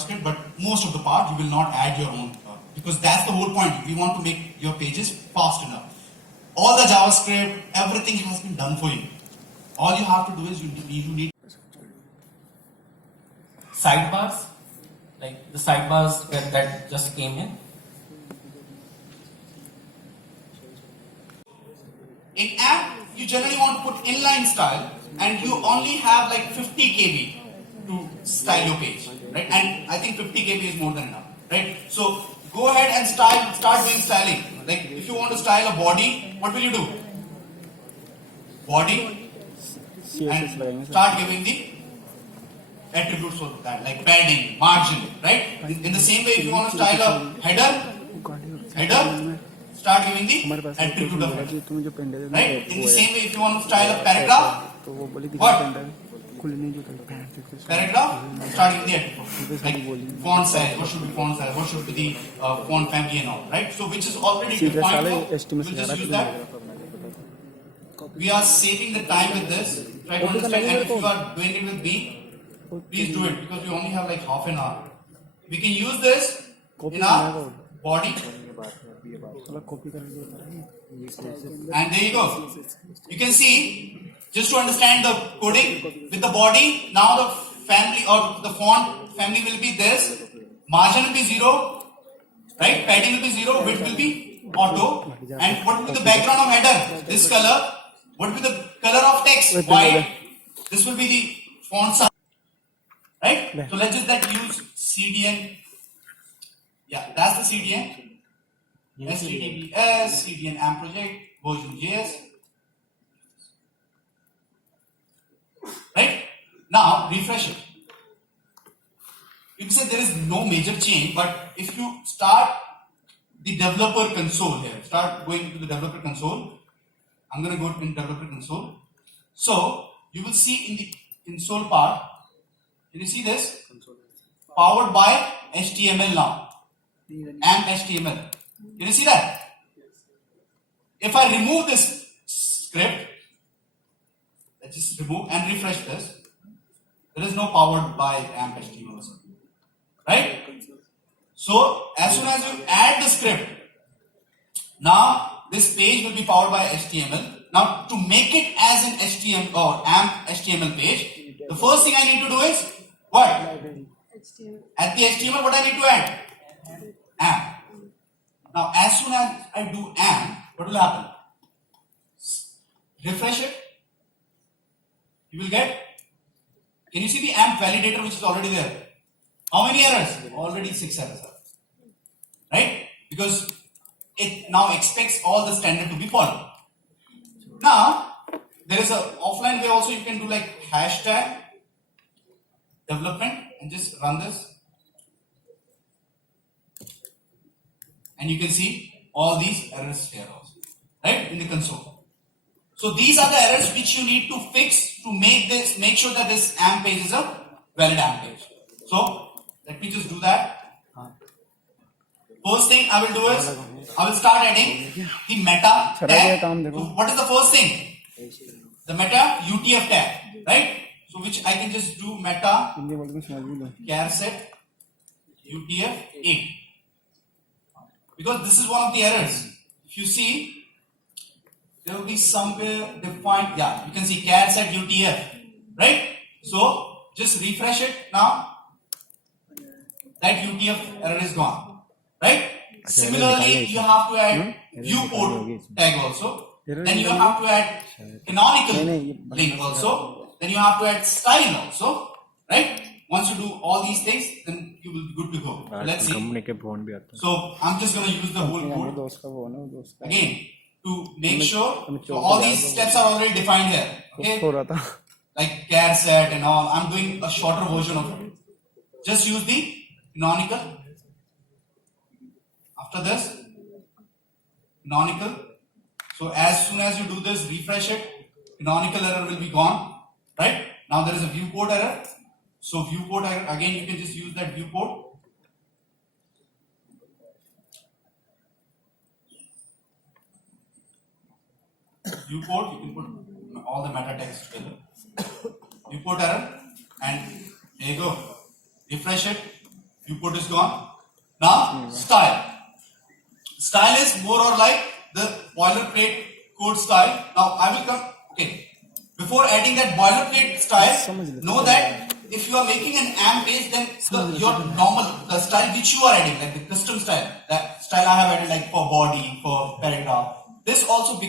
JavaScript, but most of the part you will not add your own because that's the whole point. We want to make your pages fast enough. All the JavaScript, everything has been done for you. All you have to do is you need sidebars, like the sidebars that just came in. in app you generally want to put inline style and you only have like 50 KB to style your page, right? And I think 50 KB is more than enough, right? So go ahead and start doing styling. Like if you want to style a body, what will you do? Body, and start giving the attributes for that, like padding, margin, right? In the same way, if you want to style a header, start giving the attribute of header, right? In the same way, if you want to style a paragraph, what? Paragraph, start giving the attribute, like font size, what should be font size, what should be the font family and all, right? So which is already defined, so we'll just use that. We are saving the time with this. Try to understand, and if you are doing it with me, please do it because we only have like half an hour. We can use this in our body. And there you go. You can see, just to understand the coding, with the body, now the family or the font family will be this. Margin will be 0, right? Padding will be 0, width will be auto. And what will be the background of header? This color. What will be the color of text? White. This will be the font size. Right? So let's just use CDN. Yeah, that's the CDN. HTTPS, CDN AMP project, version JS. Right? Now refresh it. You can say there is no major change, but if you start the developer console here, start going to the developer console. I'm going to go in developer console. So you will see in the console part, can you see this? Powered by HTML now. AMP HTML. Can you see that? If I remove this script, let's just remove and refresh this. There is no powered by AMP HTML or something. Right? So as soon as you add the script, now this page will be powered by HTML. Now to make it as an HTML or AMP HTML page, the first thing I need to do is what? At the HTML, what I need to add? AMP. Now as soon as I do AMP, what will happen? Refresh it. You will get. Can you see the AMP validator which is already there? How many errors? Already 6 errors. Right? Because it now expects all the standard to be followed. Now, there is an offline way also you can do like hashtag development and just run this. And you can see all these errors here also, right, in the console. So these are the errors which you need to fix to make sure that this AMP page is a valid AMP page. So let me just do that. First thing I will do is I will start adding the meta tag. So what is the first thing? The meta UTF tag, right? So which I can just do meta char set UTF 8 because this is one of the errors. If you see, there will be somewhere defined. Yeah, you can see char set UTF, right? So just refresh it now. That UTF error is gone, right? Similarly, you have to add viewport tag also. Then you have to add canonical link also. Then you have to add style also, right? Once you do all these things, then you will be good to go. So let's see. So I'm just going to use the whole code again to make sure. So all these steps are already defined here. Okay? Like char set and all. I'm doing a shorter version of it. Just use the canonical. After this, canonical. So as soon as you do this, refresh it, canonical error will be gone, right? Now there is a viewport error. So viewport error, again you can just use that viewport. Viewport, you can put all the meta text together. Viewport error, and there you go. Refresh it. Viewport is gone. Now style. Style is more or like the boilerplate code style. Now I will come. Okay. Before adding that boilerplate style, know that if you are making an AMP page, then your normal the style which you are adding, like the custom style, that style I have added like for body, for paragraph. This also